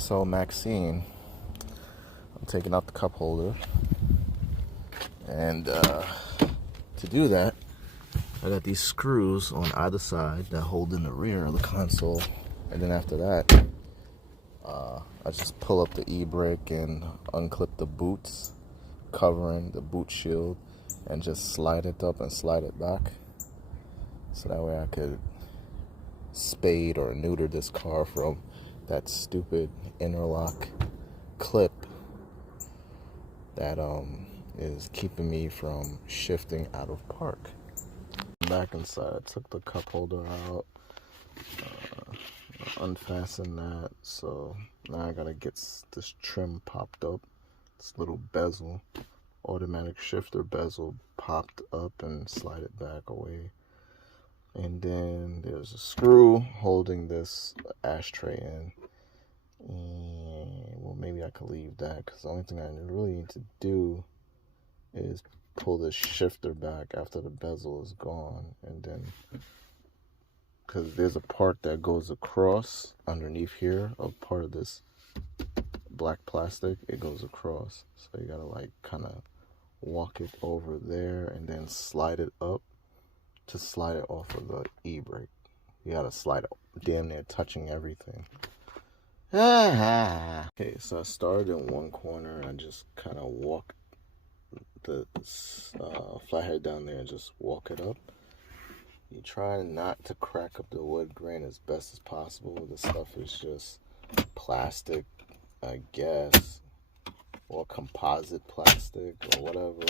So Maxine, I'm taking out the cup holder, and to do that, I got these screws on either side that hold in the rear of the console, and then after that, I just pull up the e-brake and unclip the boots covering the boot shield, and just slide it up and slide it back, so that way I could spade or neuter this car from that stupid interlock clip that is keeping me from shifting out of park. Back inside, I took the cup holder out, unfastened that, so now I gotta get this trim popped up. This little bezel, automatic shifter bezel, popped up and slide it back away. And then there's a screw holding this ashtray in. And, well, maybe I could leave that, because the only thing I really need to do is pull this shifter back after the bezel is gone. And then, because there's a part that goes across underneath here, a part of this black plastic, it goes across. So you gotta like kind of walk it over there and then slide it up to slide it off of the e-brake. You gotta slide it damn near touching everything. Okay, so I started in one corner and I just kind of walk the flathead down there and just walk it up. You try not to crack up the wood grain as best as possible. The stuff is just plastic, I guess, or composite plastic or whatever,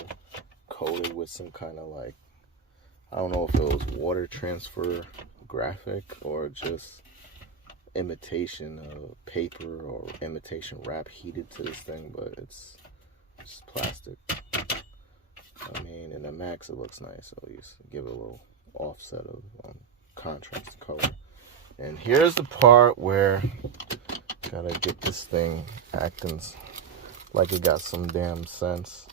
coated with some kind of like, I don't know if it was water transfer graphic or just imitation of paper or imitation wrap heated to this thing, but it's plastic. I mean, in the Max it looks nice at least. Give it a little offset of contrast color. And here's the part where gotta get this thing acting like it got some damn sense,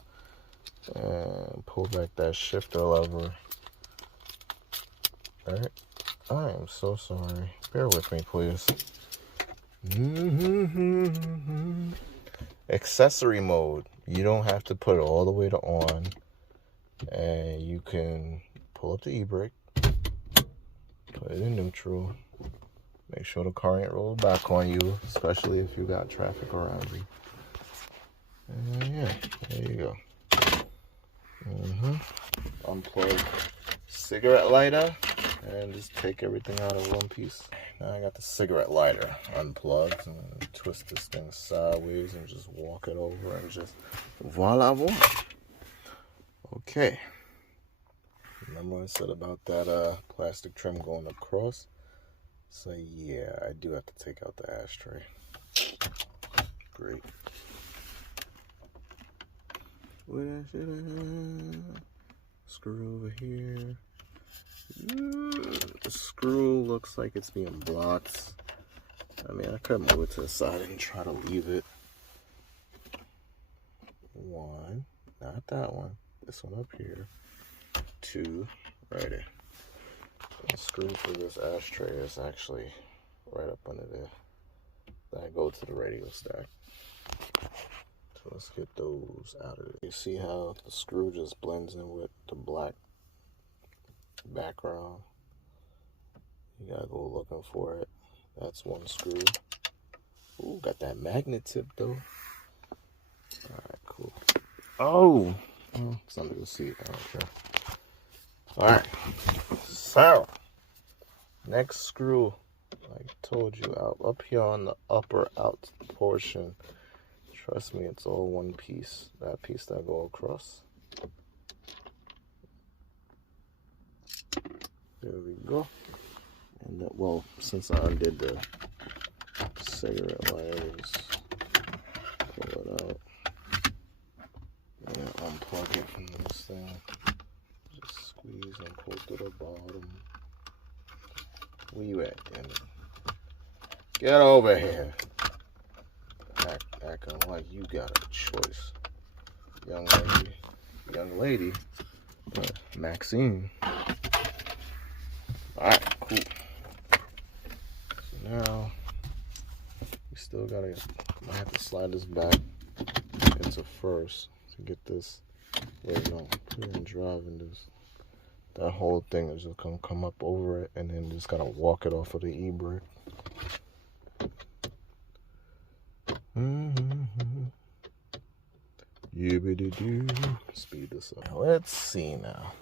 and pull back that shifter lever. Alright, I am so sorry. Bear with me, please. Accessory mode. You don't have to put it all the way to on, and you can pull up the e-brake, put it in neutral, make sure the car ain't rolled back on you, especially if you got traffic around you. And yeah, there you go. Unplug cigarette lighter and just take everything out of one piece. Now I got the cigarette lighter unplugged, and twist this thing sideways and just walk it over and just voila voila. Okay. Remember what I said about that plastic trim going across? So yeah, I do have to take out the ashtray. Great. What else should I have? Screw over here. The screw looks like it's being blocked. I mean, I could move it to the side and try to leave it. One, not that one. This one up here. Two, right there. The screw for this ashtray is actually right up under there. That go to the radio stack. So let's get those out of it. You see how the screw just blends in with the black background? You gotta go looking for it. That's one screw. Ooh, got that magnet tip though. Alright, cool. Oh, it's under the seat. I don't care. Alright, so next screw, like I told you, up here on the upper out portion. Trust me, it's all one piece. That piece that go across. There we go. And that, well, since I undid the cigarette lighter, just pull it out and unplug it from this thing. Just squeeze and pull to the bottom. Where you at, damn it? Get over here. Acting like you got a choice, young lady, but Maxine. Alright, cool. So now still gotta, I have to slide this back into first to get this. Wait, no, put it in drive and this. That whole thing is just gonna come up over it, and then just gotta walk it off of the e-brake. Speed this up. Let's see now.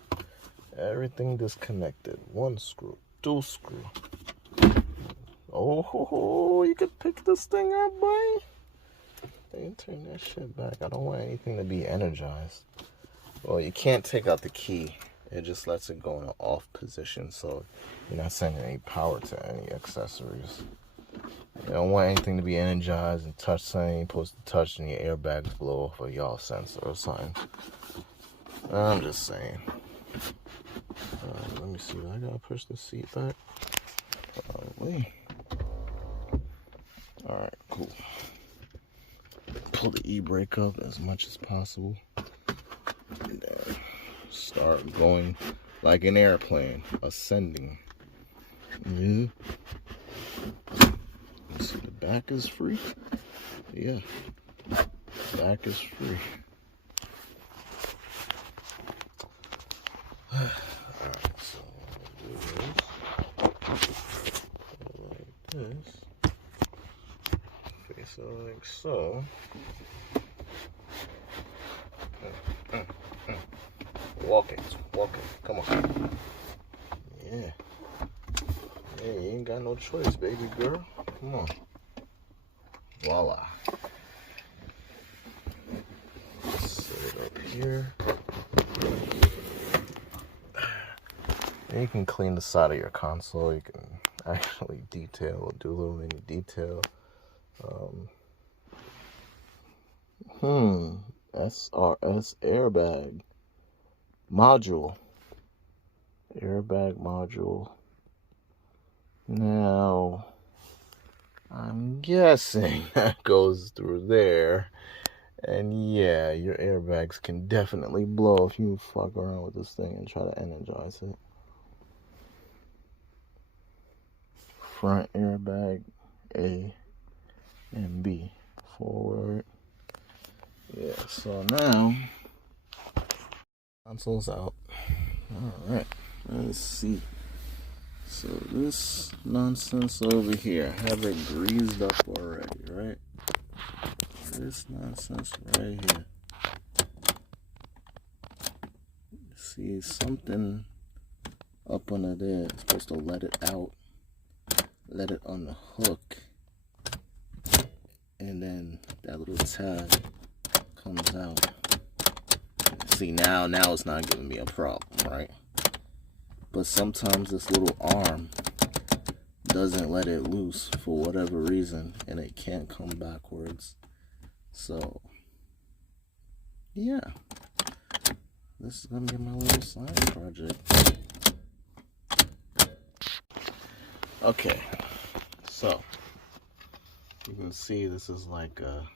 Everything disconnected. One screw, two screw. Oh, you can pick this thing up, boy. They turn that shit back. I don't want anything to be energized. Well, you can't take out the key. It just lets it go in an off position, so you're not sending any power to any accessories. You don't want anything to be energized and touch something you're supposed to touch, and your airbags blow off a yaw sensor or something. I'm just saying. Let me see. I gotta push the seat back. Probably. Alright, cool. Pull the e-brake up as much as possible. And then start going like an airplane, ascending. Yeah. See, the back is free. Yeah. Back is free. Alright, so I'll do this. Like this. Face it like so. Walk it, come on. Yeah. Yeah, you ain't got no choice, baby girl. Come on. Voila. Set it up here. And you can clean the side of your console. You can actually detail or do a little mini detail. SRS airbag module. Airbag module. Now, I'm guessing that goes through there. And yeah, your airbags can definitely blow if you fuck around with this thing and try to energize it. Front airbag A and B. Forward. Yeah, so now console's out. Alright, let's see. So this nonsense over here, I have it greased up already, right? This nonsense right here. See, something up under there is supposed to let it out. Let it unhook. And then that little tab comes out. See, now it's not giving me a problem, right? But sometimes this little arm doesn't let it loose for whatever reason, and it can't come backwards. So, yeah. This is gonna be my little science project. Okay, so you can see this is like a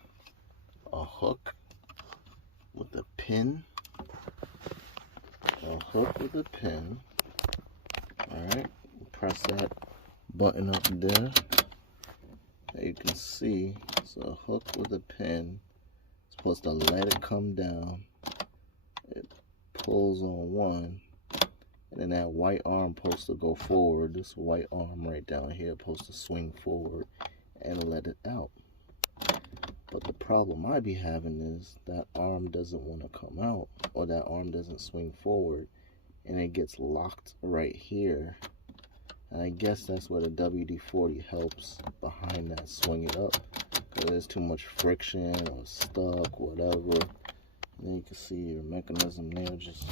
hook with a pin. A hook with a pin. Alright, press that button up there. You can see it's a hook with a pin. It's supposed to let it come down. It pulls on one, and then that white arm supposed to go forward. This white arm right down here supposed to swing forward and let it out. But the problem I be having is that arm doesn't want to come out, or that arm doesn't swing forward, and it gets locked right here. And I guess that's where the WD-40 helps behind that swing it up, because there's too much friction or stuck, whatever. And then you can see your mechanism there just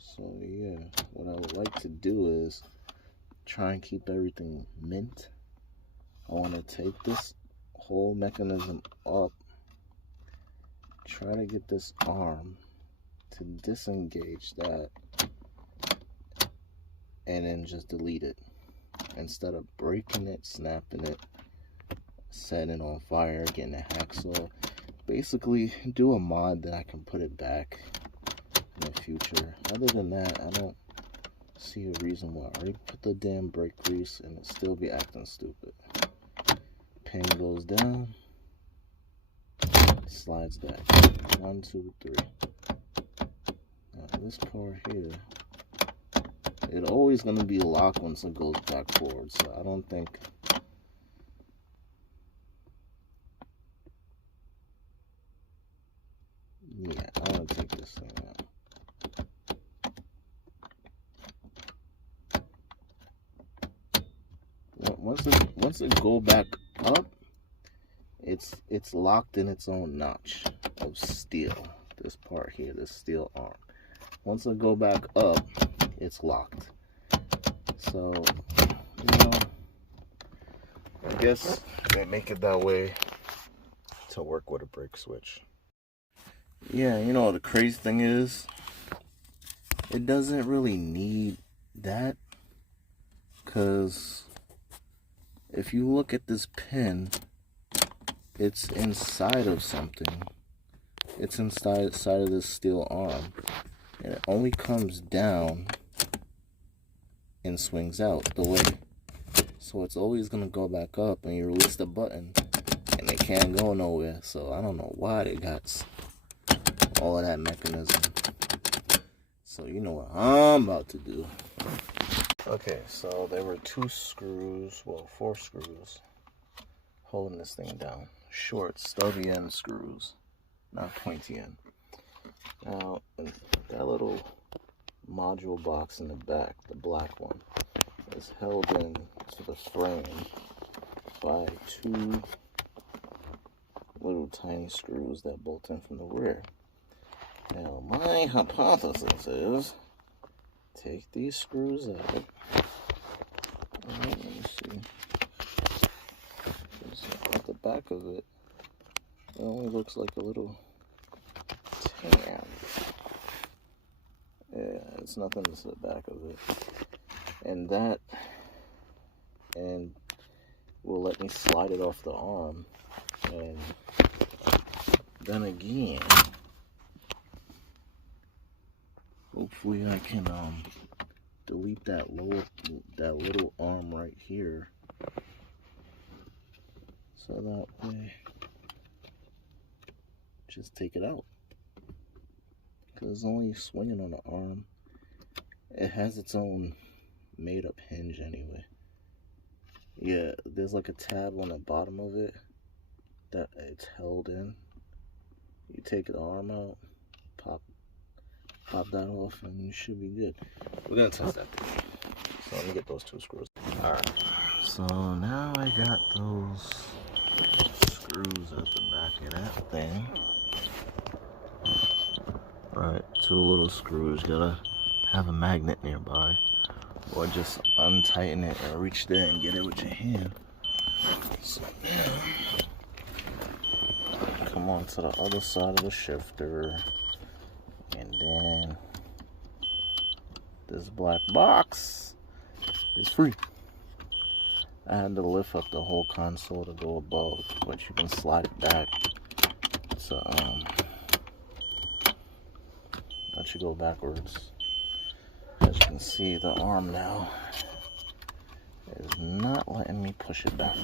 so yeah, what I would like to do is try and keep everything mint. I want to take this whole mechanism up, try to get this arm to disengage that, and then just delete it instead of breaking it, snapping it, setting it on fire, getting a hacksaw. Basically do a mod that I can put it back in the future. Other than that, I don't see a reason why. I already put the damn brake grease and it still be acting stupid. Pin goes down, slides back. 1, 2, 3. Now this part here, it's always gonna be locked once it goes back forward, so I don't think. Yeah, I'm gonna take this thing out. Once it go back up, it's locked in its own notch of steel. This part here, this steel arm. Once it go back up, it's locked. So, you know, I guess they make it that way to work with a brake switch. Yeah, you know, the crazy thing is, it doesn't really need that, because if you look at this pin, it's inside of something. It's inside of this steel arm, and it only comes down and swings out the way. So it's always gonna go back up, and you release the button and it can't go nowhere. So I don't know why they got all of that mechanism. So you know what I'm about to do. Okay, so there were 2 screws, well, 4 screws holding this thing down. Short, stubby end screws, not pointy end. Now, that little module box in the back, the black one, is held in to the frame by 2 little tiny screws that bolt in from the rear. Now, my hypothesis is, take these screws out. Let me see. At the back of it, it only looks like a little tab. Yeah, it's nothing to the back of it. And that, and will let me slide it off the arm. And then again, hopefully I can delete that little arm right here, so that way, just take it out, because it's only swinging on the arm. It has its own made up hinge anyway. Yeah, there's like a tab on the bottom of it that it's held in. You take the arm out, pop that off, and you should be good. We're gonna test that thing. So let me get those 2 screws. Alright, so now I got those screws at the back of that thing. Right, 2 little screws. Gotta have a magnet nearby, or just untighten it and reach there and get it with your hand. So now, come on to the other side of the shifter, and then this black box is free. I had to lift up the whole console to go above, but you can slide it back to let you go backwards. As you can see, the arm now is not letting me push it back.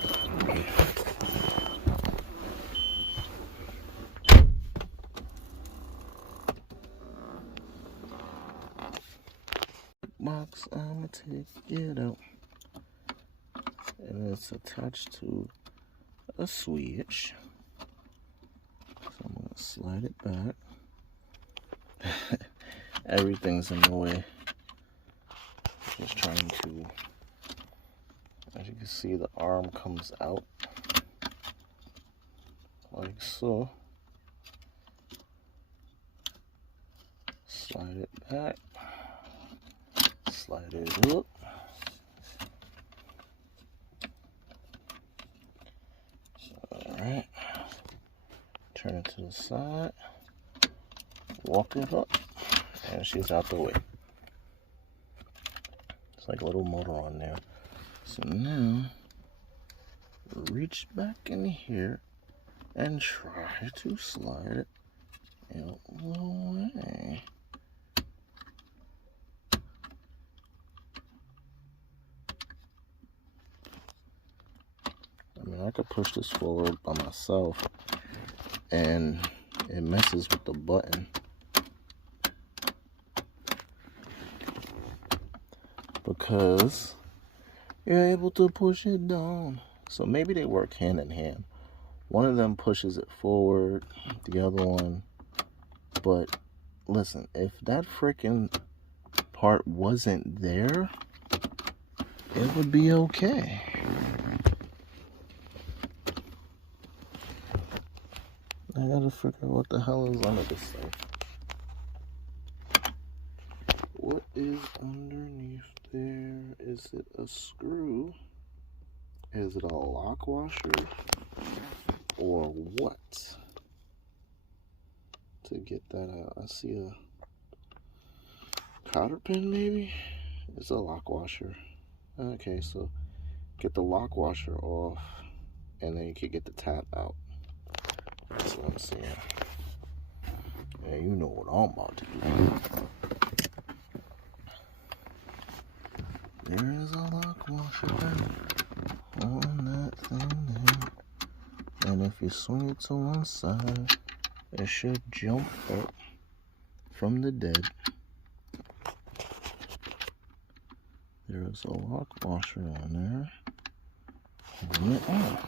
Box, I'ma take it out, and it's attached to a switch, so I'm gonna slide it back. Everything's in the way. Just trying to, as you can see, the arm comes out like so. Slide it back, slide it up. Alright, turn it to the side, walk it up, and she's out the way. It's like a little motor on there. So now, reach back in here and try to slide it out the way. could push this forward by myself and it messes with the button. Because you're able to push it down. So maybe they work hand in hand. One of them pushes it forward, the other one. But listen, if that freaking part wasn't there, it would be okay. I gotta figure out what the hell is under this thing. What is underneath there? Is it a screw? Is it a lock washer? Or what? To get that out. I see a cotter pin maybe? It's a lock washer. Okay, so get the lock washer off and then you can get the tab out. That's what I'm saying. Yeah, you know what I'm about to do. There is a lock washer on that thing there. And if you swing it to one side, it should jump up from the dead. There is a lock washer on there. Holding it on.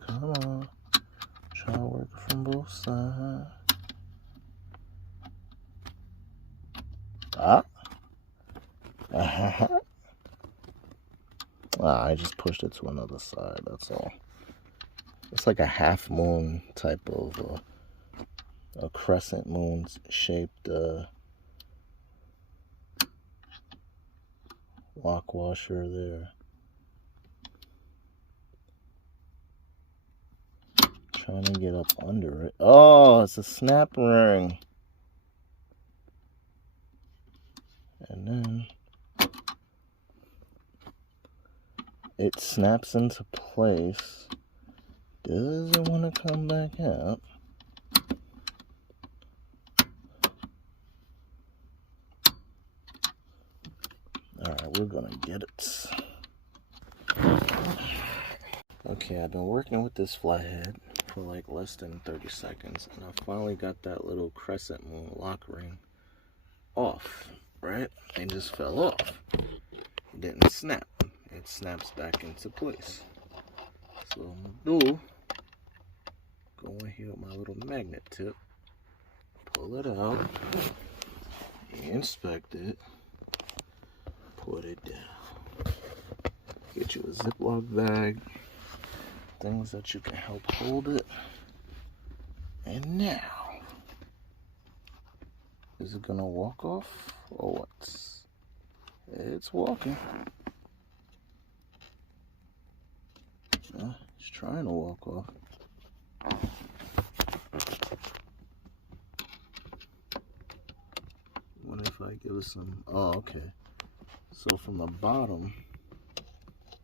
Come on. Try to work from both sides. Ah. I just pushed it to another side, that's all. It's like a half moon type of a crescent moon shaped lock washer there. Trying to get up under it. Oh, it's a snap ring. And then it snaps into place. Does it want to come back out? Alright, we're gonna get it. Okay, I've been working with this flathead for like less than 30 seconds, and I finally got that little crescent moon lock ring off, right? It just fell off. It didn't snap. It snaps back into place. So what I'm gonna do, go in here with my little magnet tip, pull it out, inspect it, put it down. Get you a Ziploc bag, things that you can help hold it. And now, is it gonna walk off or what? It's walking. It's trying to walk off. What if I give it some? Oh, okay. So from the bottom,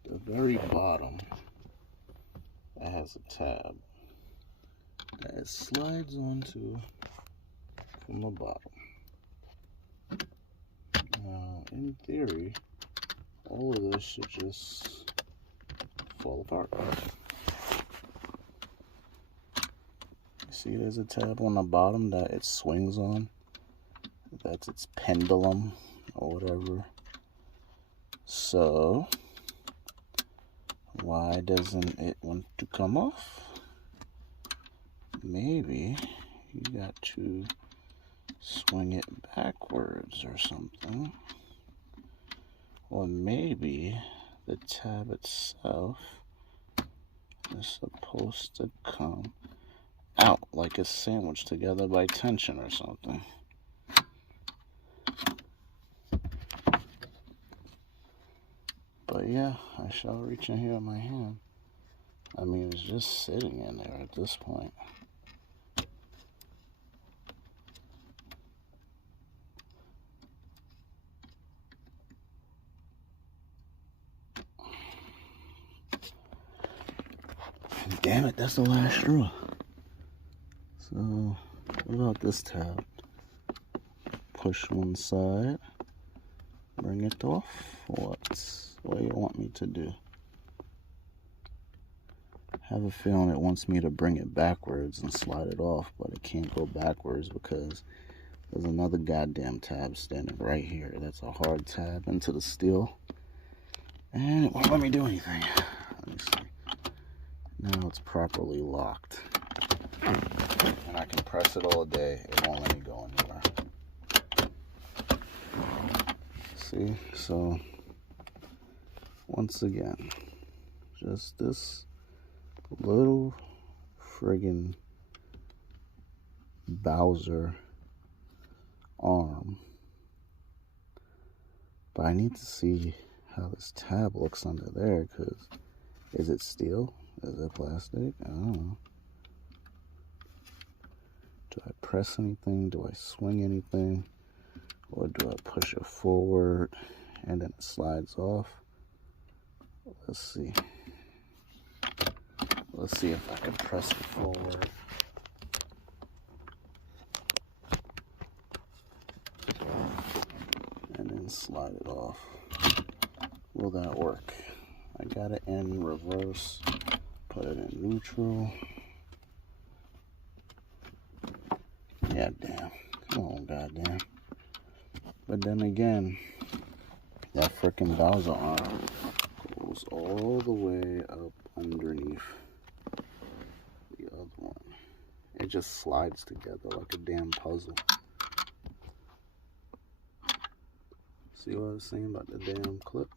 the very bottom, it has a tab that it slides onto from the bottom. Now, in theory, all of this should just fall apart. You see there's a tab on the bottom that it swings on. That's its pendulum or whatever. So, why doesn't it want to come off? Maybe you got to swing it backwards or something. Or maybe the tab itself is supposed to come out like it's sandwiched together by tension or something. But yeah, I shall reach in here with my hand. I mean, it's just sitting in there at this point. Damn it, that's the last straw. So, what about this tab? Push one side. bring it off? What do you want me to do? I have a feeling it wants me to bring it backwards and slide it off, but it can't go backwards because there's another goddamn tab standing right here. That's a hard tab into the steel. And it won't let me do anything. Let me see. Now it's properly locked. And I can press it all day. It won't let me go anywhere. See? So, once again, just this little friggin' Bowser arm. But I need to see how this tab looks under there, because is it steel? Is it plastic? I don't know. Do I press anything? Do I swing anything? Or do I push it forward and then it slides off? Let's see. Let's see if I can press it forward. And then slide it off. Will that work? I got it in reverse. Put it in neutral. Yeah, damn. Come on, goddamn. But then again, that frickin' Bowser arm goes all the way up underneath the other one. It just slides together like a damn puzzle. See what I was saying about the damn clip?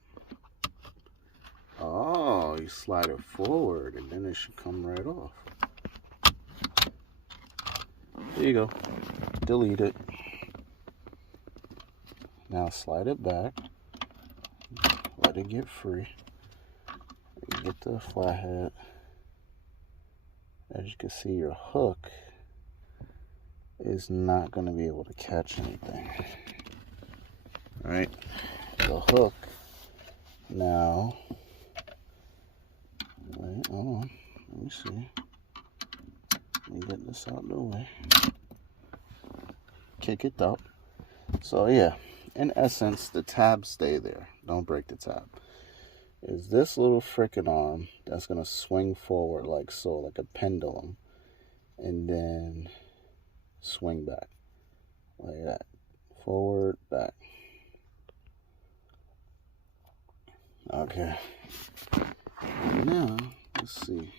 Oh, you slide it forward and then it should come right off. There you go. Delete it. Now slide it back. Let it get free. Get the flathead. As you can see, your hook is not going to be able to catch anything. Alright, the hook now. Wait, hold on. Let me see. Let me get this out of the way. Kick it up. So, yeah, in essence, the tabs stay there. Don't break the tab. Is this little frickin' arm that's going to swing forward like so, like a pendulum, and then swing back like that. Forward, back. Okay. Now, let's see.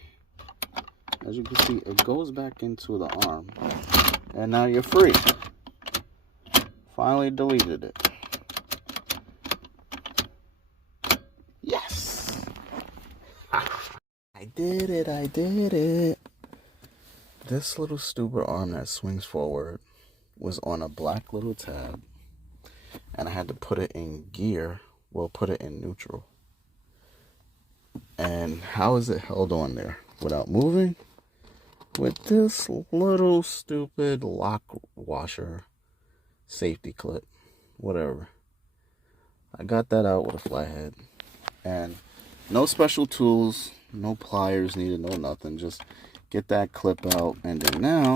As you can see, it goes back into the arm, and now you're free. Finally deleted it. Yes! I did it, I did it. This little stupid arm that swings forward was on a black little tab, and I had to put it in gear, well, put it in neutral. And how is it held on there without moving? With this little stupid lock washer, safety clip, whatever. I got that out with a flathead. And no special tools, no pliers needed, no nothing. Just get that clip out. And then now,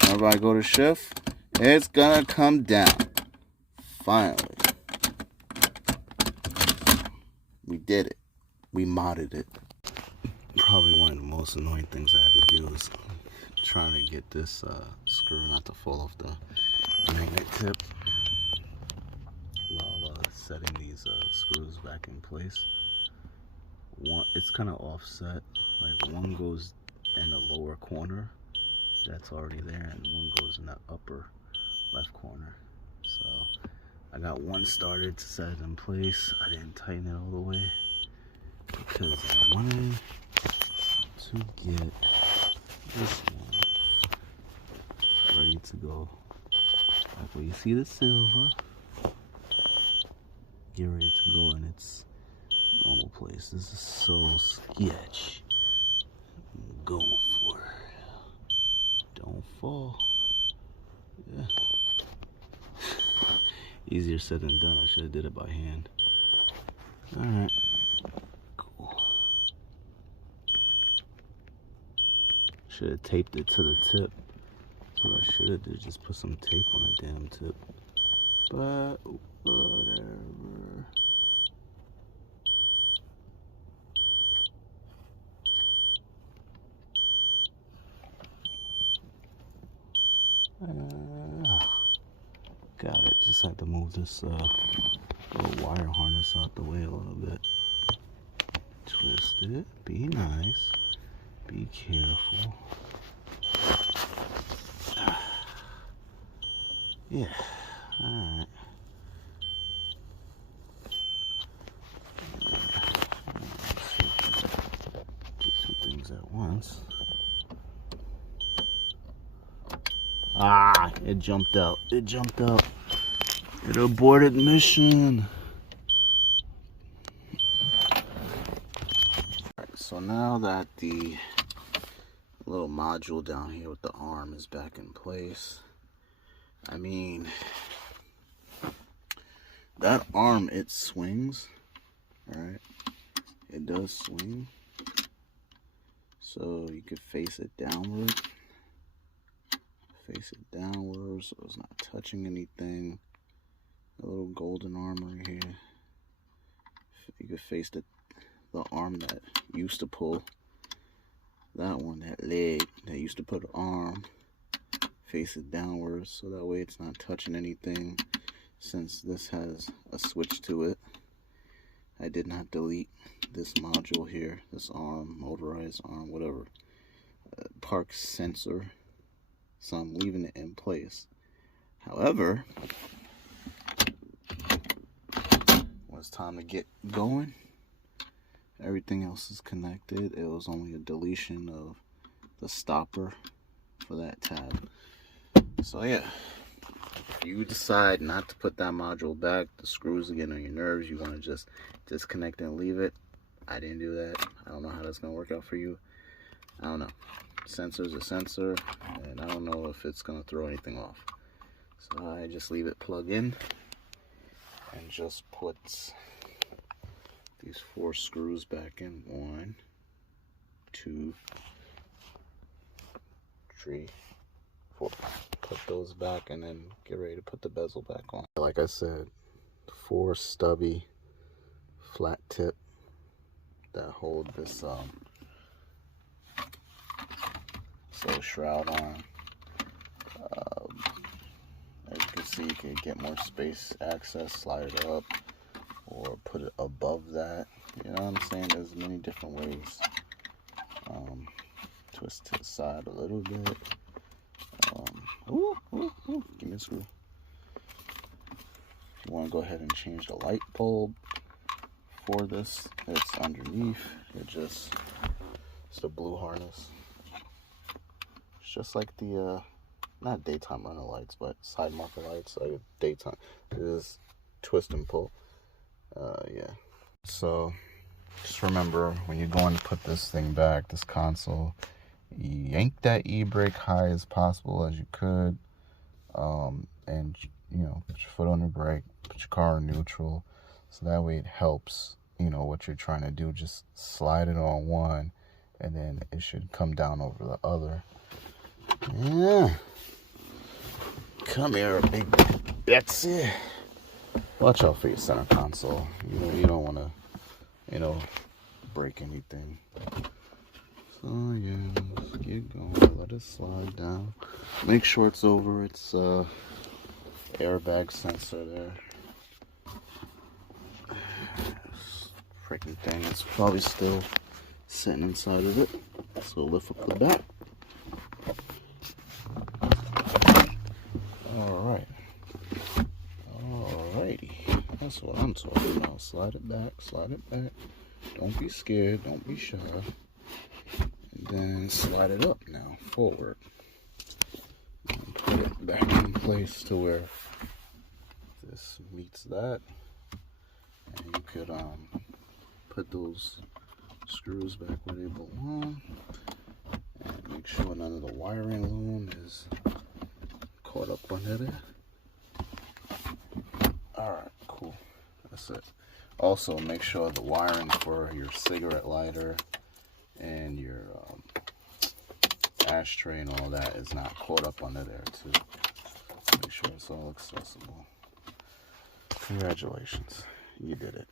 whenever I go to shift, it's gonna come down. Finally. We did it. We modded it. Probably one of the most annoying things I had to do is trying to get this screw not to fall off the magnet tip while setting these screws back in place. One, it's kind of offset. Like one goes in the lower corner, that's already there, and one goes in the upper left corner. So I got one started to set it in place. I didn't tighten it all the way because I wanted to get this one ready to go. Like when you see the silver, get ready to go in its normal place. This is so sketch. I'm going for it. Don't fall. Yeah. Easier said than done. I should have did it by hand. Alright. Cool. Should have taped it to the tip. What I should have did, just put some tape on the damn tip. But Whatever. Got it. Just had to move this little wire harness out the way a little bit. Twist it. Be nice. Be careful. Yeah. Alright. Do two things at once. Ah, it jumped out. It jumped out. It aborted mission. Alright, so now that the little module down here with the arm is back in place, I mean, that arm, it swings, right? It does swing. So you could face it downward. Face it downward so it's not touching anything. A little golden arm right here. You could face the arm that used to pull. That one, that leg that used to put an arm. Face it downwards so that way it's not touching anything. Since this has a switch to it, I did not delete this module here, this arm, motorized arm, whatever, park sensor, so I'm leaving it in place. However, when it's time to get going, everything else is connected. It was only a deletion of the stopper for that tab. So yeah, if you decide not to put that module back, the screws are getting on your nerves, you want to just disconnect it and leave it, I didn't do that. I don't know how that's going to work out for you. I don't know. Sensor's a sensor, and I don't know if it's going to throw anything off. So I just leave it plugged in and just put these 4 screws back in. 1, 2, 3, 4. Put those back and then get ready to put the bezel back on. Like I said, 4 stubby flat tip that hold this so shroud on. As you can see, you can get more space access, slide it up, or put it above that. You know what I'm saying? There's many different ways. Twist to the side a little bit. Give me a screw. If you want to go ahead and change the light bulb for this, it's underneath. It's the blue harness. It's just like the not daytime runner lights, but side marker lights, like daytime. It is twist and pull. Yeah. So just remember, when you're going to put this thing back, this console, yank that e-brake high as possible as you could, and you know, put your foot on the brake, put your car in neutral, so that way it helps, you know, what you're trying to do. Just slide it on one, and then it should come down over the other. Yeah. Come here, big Betsy. Watch out for your center console. You don't want to, you know, break anything. So yeah, just get going. Let it slide down. Make sure it's over its airbag sensor there. This freaking thing is probably still sitting inside of it. So lift up the back. Alright. Alrighty. That's what I'm talking about. Slide it back, slide it back. Don't be scared, don't be shy. And then slide it up now, forward. And put it back in place to where this meets that. And you could put those screws back where they belong. And make sure none of the wiring loom is caught up under there. Alright, cool. That's it. Also, make sure the wiring for your cigarette lighter and your ashtray and all that is not caught up under there too. Make sure it's all accessible. Congratulations, you did it.